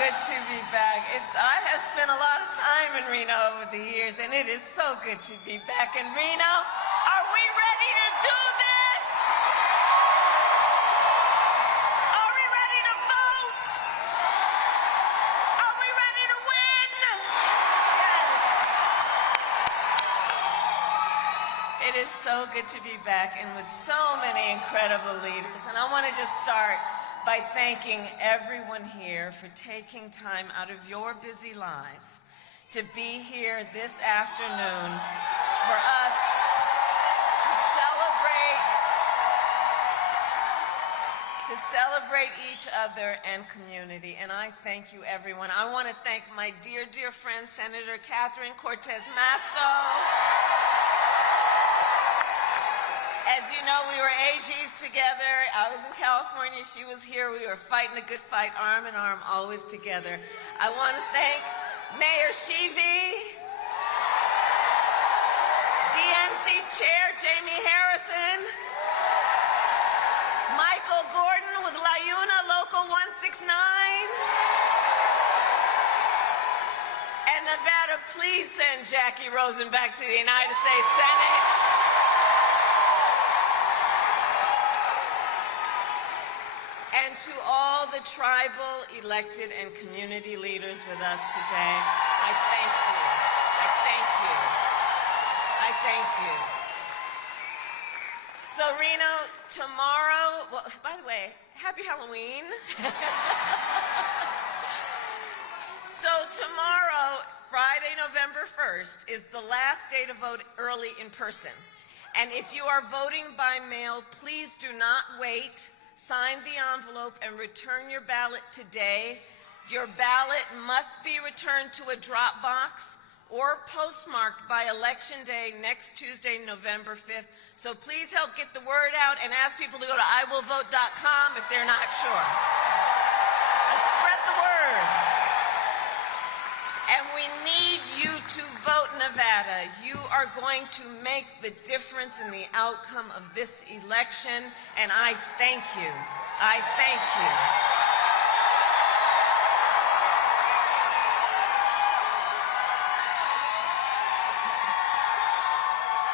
good to be back. I have spent a lot of time in Reno over the years, and it is so good to be back in Reno. Are we ready to do this? Are we ready to vote? Are we ready to win? Yes. It is so good to be back and with so many incredible leaders. And I want to just start by thanking everyone here for taking time out of your busy lives to be here this afternoon for us to celebrate each other and community. And I thank you, everyone. I want to thank my dear, dear friend, Senator Catherine Cortez Masto. As you know, we were AGs together. I was in California, she was here. We were fighting a good fight, arm in arm, always together. I want to thank Mayor Shivi, DNC Chair Jamie Harrison, Michael Gordon with La Una Local 169, and Nevada, please send Jackie Rosen back to the United States Senate. And to all the tribal, elected, and community leaders with us today, I thank you. I thank you. I thank you. So Reno, tomorrow, well, by the way, happy Halloween. So tomorrow, Friday, November 1st, is the last day to vote early in person. And if you are voting by mail, please do not wait. Sign the envelope and return your ballot today. Your ballot must be returned to a drop box or postmarked by Election Day next Tuesday, November 5th. So please help get the word out and ask people to go to iwillvote.com if they're not sure. Let's spread the word. And we need you to vote Nevada. You are going to make the difference in the outcome of this election, and I thank you. I thank you.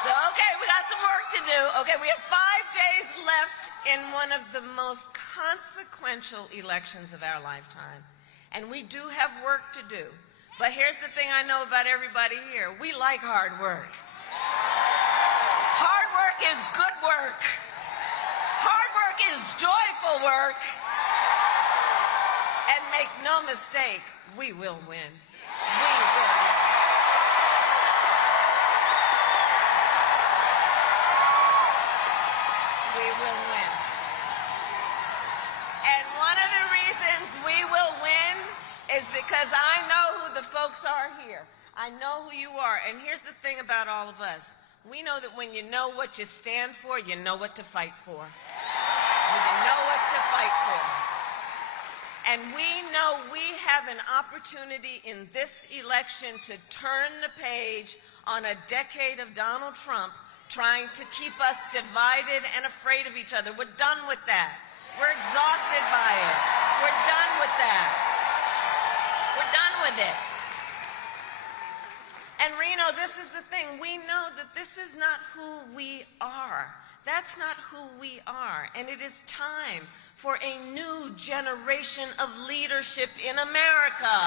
So, okay, we got some work to do. Okay, we have 5 days left in one of the most consequential elections of our lifetime, and we do have work to do. But here's the thing I know about everybody here. We like hard work. Hard work is good work. Hard work is joyful work. And make no mistake, we will win. We will win. We will win. And one of the reasons we will win is because I know who the folks are here. I know who you are. And here's the thing about all of us. We know that when you know what you stand for, you know what to fight for. You know what to fight for. And we know we have an opportunity in this election to turn the page on a decade of Donald Trump trying to keep us divided and afraid of each other. We're done with that. We're exhausted by it. We're done with that. We're done with it. And Reno, this is the thing. We know that this is not who we are. That's not who we are. And it is time for a new generation of leadership in America.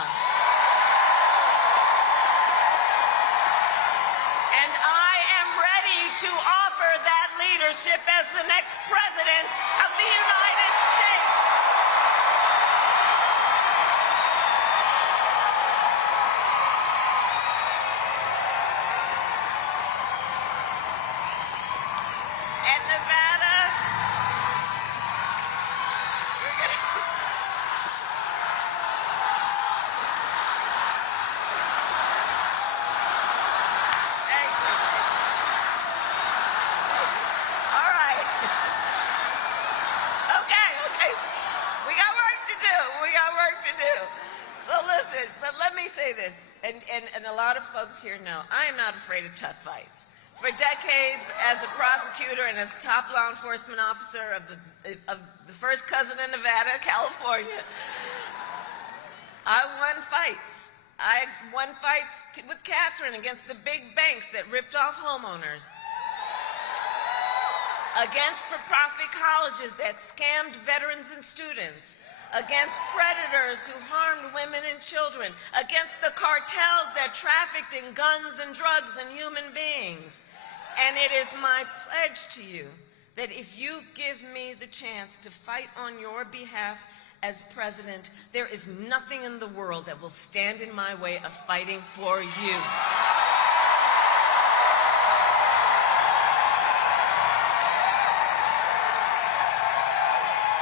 And I am ready to offer that leadership as the next president of the United States. But let me say this, and a lot of folks here know, I am not afraid of tough fights. For decades, as a prosecutor and as top law enforcement officer of the first cousin in Nevada, California, I fights. I won fights with Catherine against the big banks that ripped off homeowners, against for-profit colleges that scammed veterans and students, against predators who harmed women and children, against the cartels that trafficked in guns and drugs and human beings. And it is my pledge to you that if you give me the chance to fight on your behalf as president, there is nothing in the world that will stand in my way of fighting for you.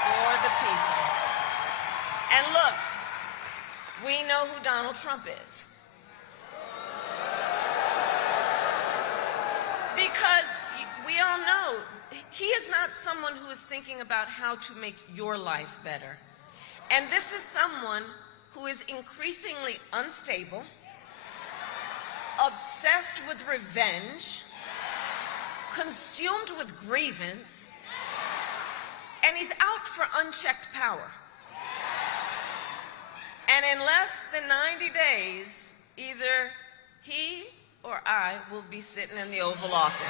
For the people. And look, we know who Donald Trump is. Because we all know he is not someone who is thinking about how to make your life better. And this is someone who is increasingly unstable, obsessed with revenge, consumed with grievance, and he's out for unchecked power. And in less than 90 days, either he or I will be sitting in the Oval Office.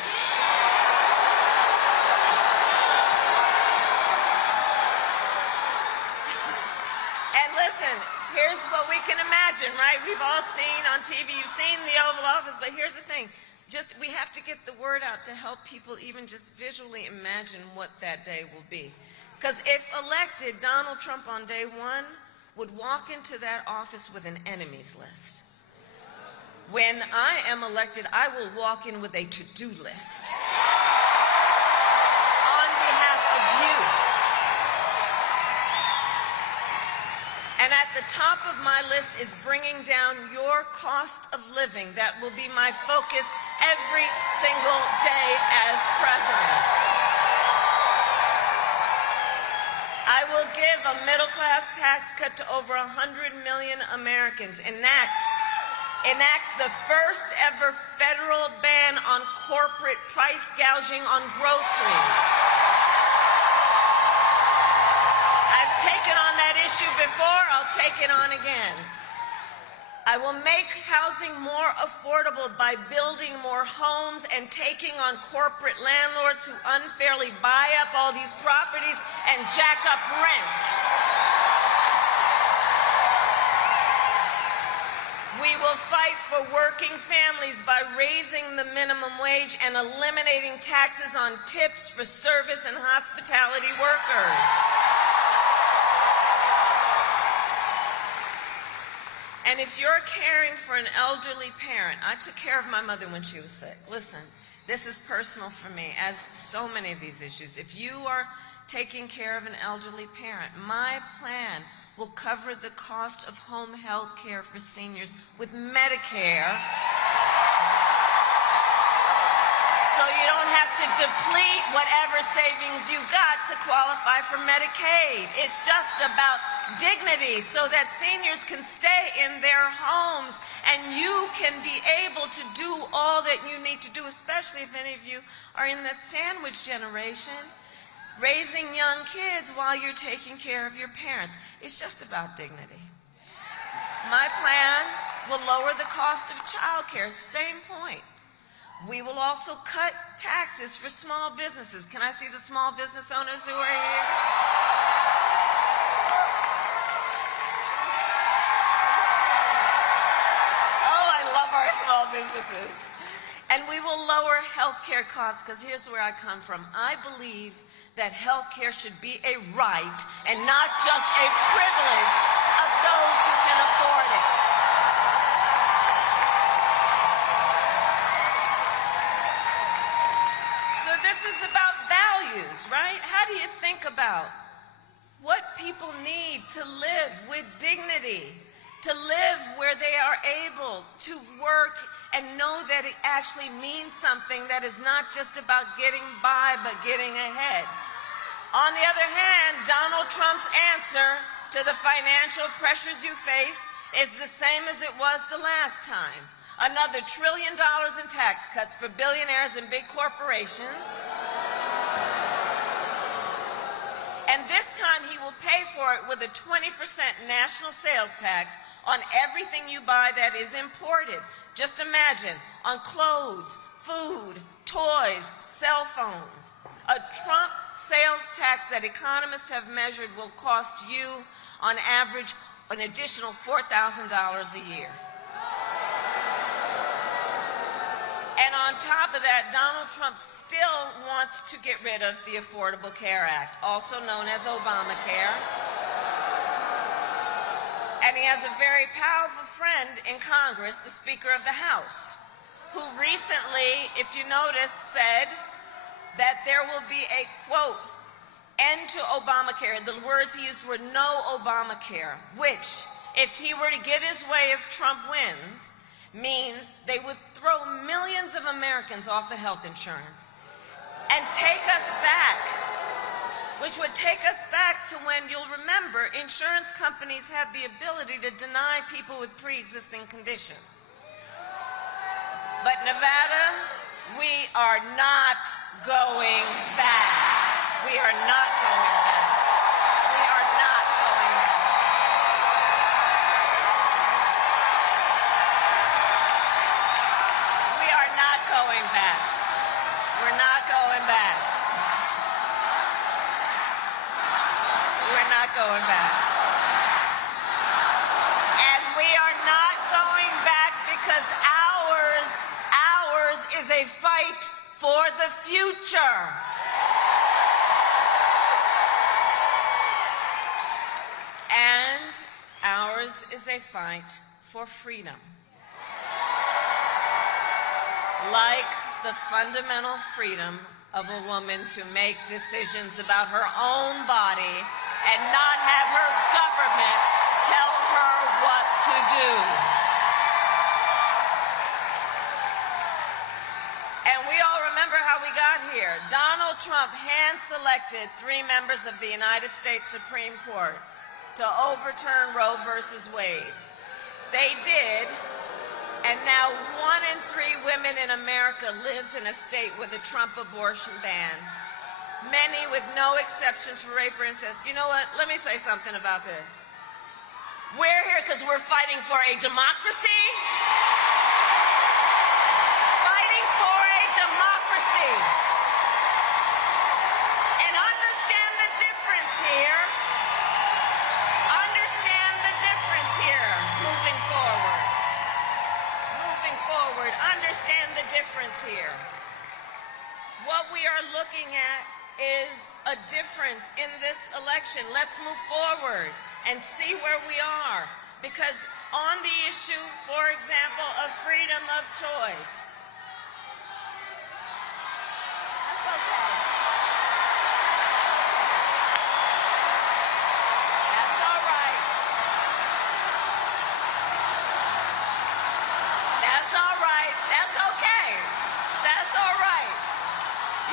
And listen, here's what we can imagine, right? We've all seen on TV, you've seen the Oval Office, but here's the thing. We have to get the word out to help people even just visually imagine what that day will be. Because if elected, Donald Trump on day one would walk into that office with an enemies list. When I am elected, I will walk in with a to-do list on behalf of you. And at the top of my list is bringing down your cost of living. That will be my focus every single day as president. I will give a middle-class tax cut to over 100 million Americans, enact the first ever federal ban on corporate price gouging on groceries. I've taken on that issue before, I'll take it on again. I will make housing more affordable by building more homes and taking on corporate landlords who unfairly buy up all these properties and jack up rents. We will fight for working families by raising the minimum wage and eliminating taxes on tips for service and hospitality workers. And if you're caring for an elderly parent, I took care of my mother when she was sick. Listen, this is personal for me, as so many of these issues. If you are taking care of an elderly parent, my plan will cover the cost of home health care for seniors with Medicare, so you don't have to deplete whatever savings you got to qualify for Medicaid. It's just about dignity so that seniors can stay in their homes and you can be able to do all that you need to do, especially if any of you are in that sandwich generation, raising young kids while you're taking care of your parents. It's just about dignity. My plan will lower the cost of childcare, same point. We will also cut taxes for small businesses. Can I see the small business owners who are here? Oh, I love our small businesses. And we will lower health care costs, because here's where I come from. I believe that health care should be a right and not just a privilege of those who can afford it. So this is about values, right? How do you think about what people need to live with dignity, to live where they are able to work and know that it actually means something, that is not just about getting by but getting ahead? On the other hand, Donald Trump's answer to the financial pressures you face is the same as it was the last time. Another $1 trillion in tax cuts for billionaires and big corporations. And this time he will pay for it with a 20% national sales tax on everything you buy that is imported. Just imagine, on clothes, food, toys, cell phones. A Trump sales tax that economists have measured will cost you, on average, an additional $4,000 a year. And on top of that, Donald Trump still wants to get rid of the Affordable Care Act, also known as Obamacare. And he has a very powerful friend in Congress, the Speaker of the House, who recently, if you notice, said that there will be a, quote, end to Obamacare. The words he used were no Obamacare, which, if he were to get his way, if Trump wins, means they would throw millions of Americans off of health insurance and take us back, which would take us back to when, you'll remember, insurance companies had the ability to deny people with pre-existing conditions. But Nevada, we are not going back. We are not going back. We are not going back. We are not going back. We're not going back. We're not going back. And we are not going back because ours is a fight for the future. And ours is a fight for freedom. Like the fundamental freedom of a woman to make decisions about her own body and not have her government tell her what to do. And we all remember how we got here. Donald Trump hand-selected 3 members of the United States Supreme Court to overturn Roe versus Wade. They did, and now 1 in 3 women in America lives in a state with a Trump abortion ban. Many with no exceptions for rape or incest. You know what? Let me say something about this. We're here because we're fighting for a democracy. Fighting for a democracy. And understand the difference here. Understand the difference here. Moving forward. Moving forward. Understand the difference here. What we are looking at is a difference in this election. Let's move forward and see where we are. Because on the issue, for example, of freedom of choice. That's okay. That's all right. That's all right. That's okay. That's all right.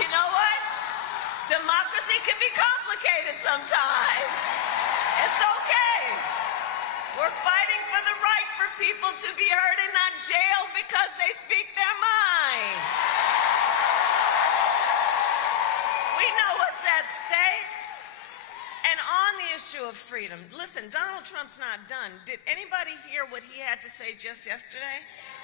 You know what? Democracy can be complicated sometimes. It's okay. We're fighting for the right for people to be heard and not jailed because they speak their mind. We know what's at stake. And on the issue of freedom, listen, Donald Trump's not done. Did anybody hear what he had to say just yesterday?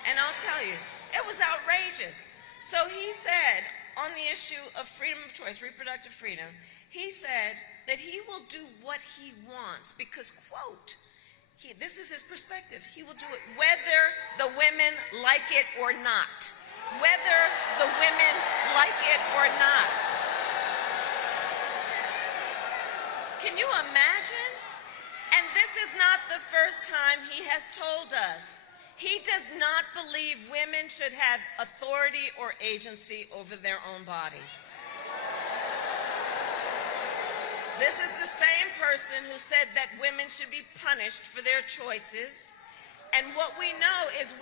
And I'll tell you, it was outrageous. So he said, on the issue of freedom of choice, reproductive freedom, he said that he will do what he wants because, quote, this is his perspective, he will do it whether the women like it or not. Whether the women like it or not. Can you imagine? And this is not the first time he has told us. He does not believe women should have authority or agency over their own bodies. This is the same person who said that women should be punished for their choices. And what we know is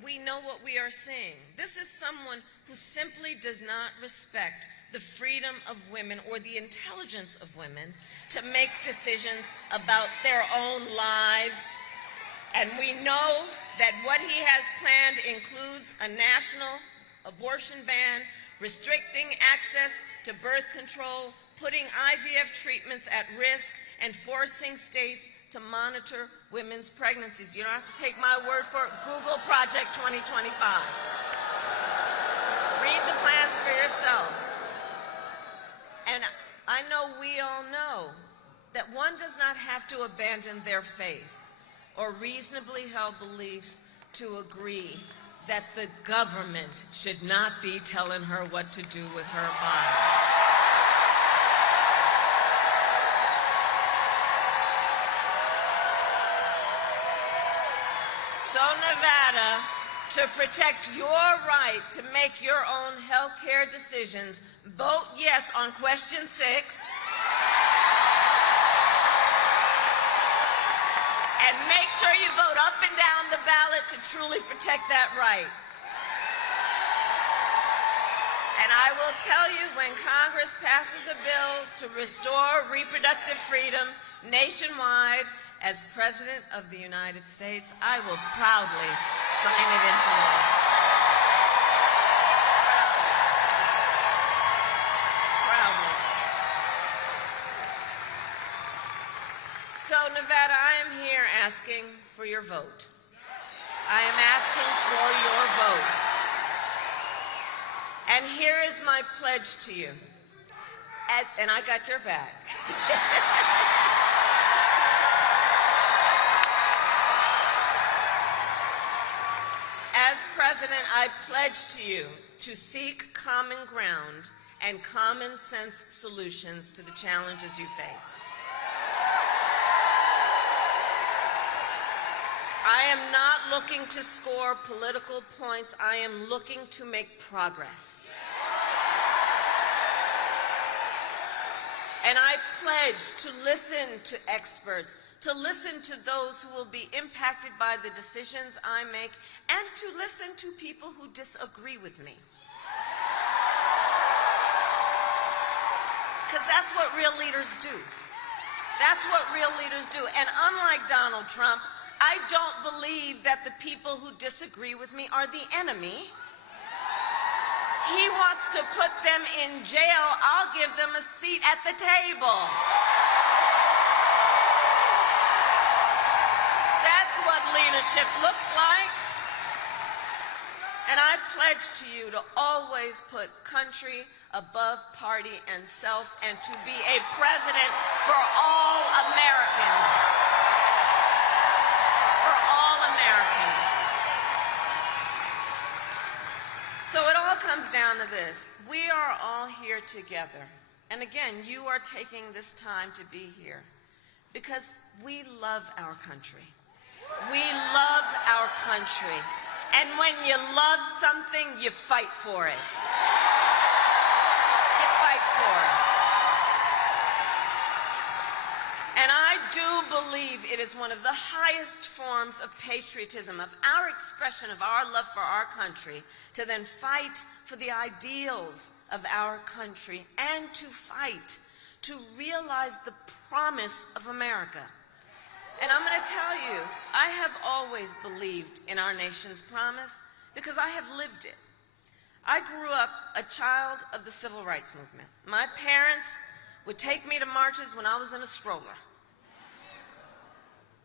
we know what we are seeing. This is someone who simply does not respect the freedom of women or the intelligence of women to make decisions about their own lives. And we know that what he has planned includes a national abortion ban, restricting access to birth control, putting IVF treatments at risk, and forcing states to monitor women's pregnancies. You don't have to take my word for it. Google Project 2025. Read the plans for yourselves. And I know we all know that one does not have to abandon their faith or reasonably held beliefs to agree that the government should not be telling her what to do with her body. So Nevada, to protect your right to make your own health care decisions, vote yes on question 6. And make sure you vote up and down the ballot to truly protect that right. And I will tell you, when Congress passes a bill to restore reproductive freedom nationwide, as President of the United States, I will proudly sign it into law. Proudly. So, Nevada, I am here asking for your vote. I am asking for your vote. And here is my pledge to you. And I got your back. As President, I pledge to you to seek common ground and common sense solutions to the challenges you face. I am not looking to score political points. I am looking to make progress. And I pledge to listen to experts, to listen to those who will be impacted by the decisions I make, and to listen to people who disagree with me. Because that's what real leaders do. That's what real leaders do. And unlike Donald Trump, I don't believe that the people who disagree with me are the enemy. He wants to put them in jail. I'll give them a seat at the table. That's what leadership looks like. And I pledge to you to always put country above party and self, and to be a president for all Americans. For all Americans. So it all comes down to this. We are all here together. And again, you are taking this time to be here because we love our country. We love our country. And when you love something, you fight for it. You fight for it. And I do believe it is one of the highest forms of patriotism, of our expression of our love for our country, to then fight for the ideals of our country and to fight to realize the promise of America. And I'm going to tell you, I have always believed in our nation's promise because I have lived it. I grew up a child of the civil rights movement. My parents would take me to marches when I was in a stroller.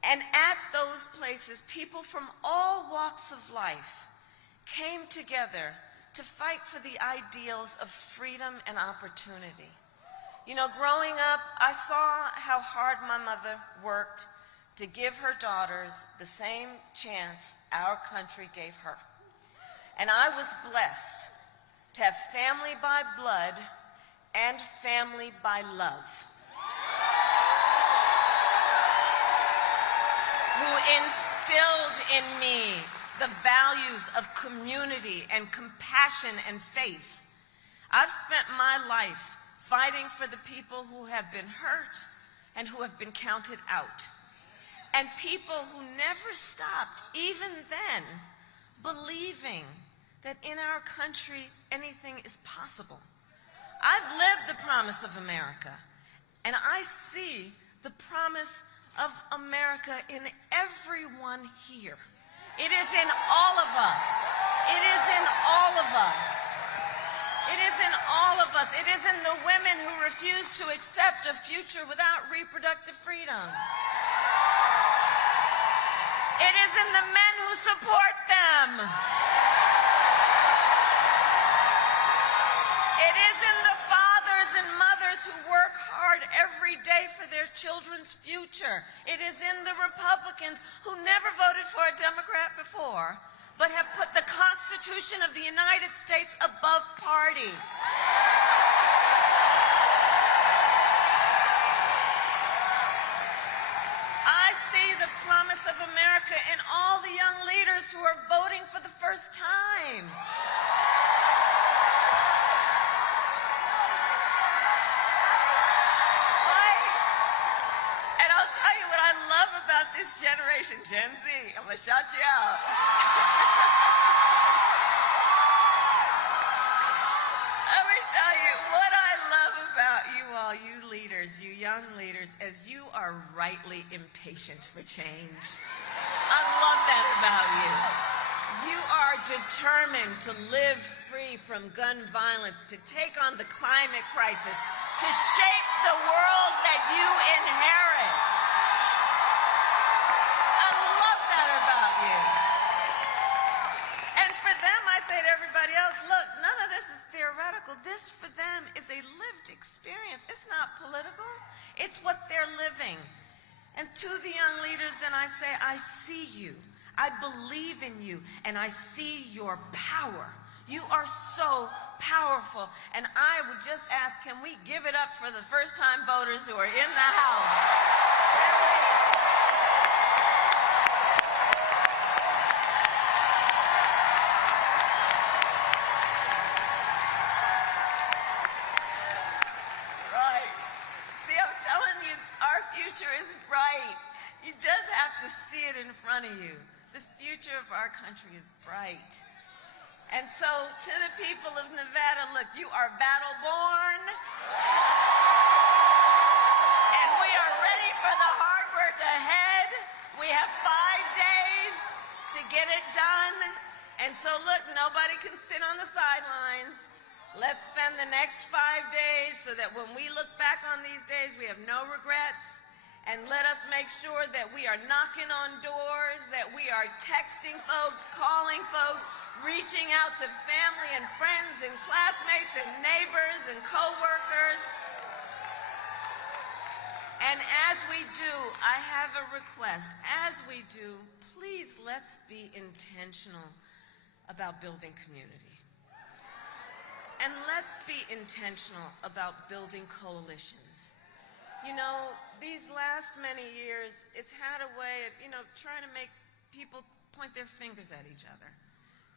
And at those places, people from all walks of life came together to fight for the ideals of freedom and opportunity. You know, growing up, I saw how hard my mother worked to give her daughters the same chance our country gave her. And I was blessed to have family by blood and family by love, who instilled in me the values of community and compassion and faith. I've spent my life fighting for the people who have been hurt and who have been counted out. And people who never stopped, even then, believing that in our country anything is possible. I've lived the promise of America, and I see the promise of America in everyone here. It is in all of us. It is in all of us. It is in all of us. It is in the women who refuse to accept a future without reproductive freedom. It is in the men who support them. It is in the fathers and mothers who work hard every day for their children's future. It is in the Republicans who never voted for a Democrat before, but have put the Constitution of the United States above party. I see the promise of America in all the young leaders who are voting for the first time. And I'll tell you what I love about this generation, Gen Z. I'm going to shout you out. Let me tell you what I love about you all, you leaders, you young leaders, as you are rightly impatient for change. I love that about you. You are determined to live free from gun violence, to take on the climate crisis, to shape the world that you inherit. I love that about you. And for them, I say to everybody else, look, none of this is theoretical. This for them is a lived experience. It's not political. It's what they're living. And to the young leaders, then I say, I see you. I believe in you, and I see your power. You are so powerful. And I would just ask, can we give it up for the first-time voters who are in the House? Right. See, I'm telling you, our future is bright. You just have to see it in front of you. The future of our country is bright. And so, to the people of Nevada, look, you are battle-born. And we are ready for the hard work ahead. We have 5 days to get it done. And so, look, nobody can sit on the sidelines. Let's spend the next 5 days so that when we look back on these days, we have no regrets. And let us make sure that we are knocking on doors, that we are texting folks, calling folks, reaching out to family and friends and classmates and neighbors and coworkers. And as we do, I have a request. As we do, please let's be intentional about building community. And let's be intentional about building coalitions. You know, these last many years, it's had a way of, trying to make people point their fingers at each other,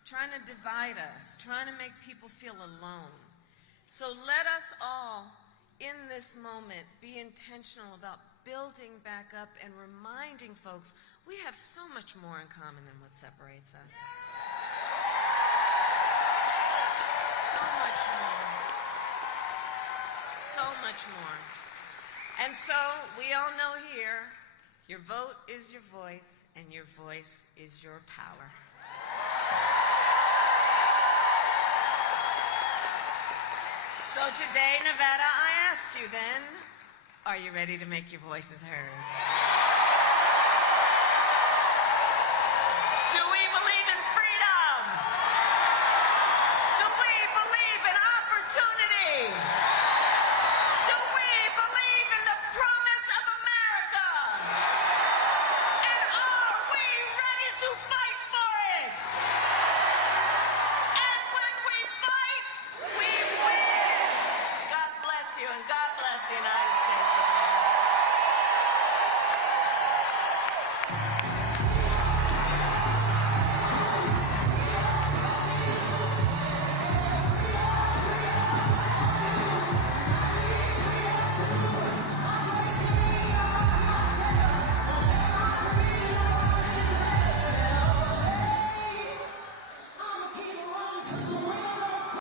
trying to divide us, trying to make people feel alone. So let us all, in this moment, be intentional about building back up and reminding folks we have so much more in common than what separates us. So much more. So much more. And so, we all know here, your vote is your voice, and your voice is your power. So today, Nevada, I ask you then, are you ready to make your voices heard?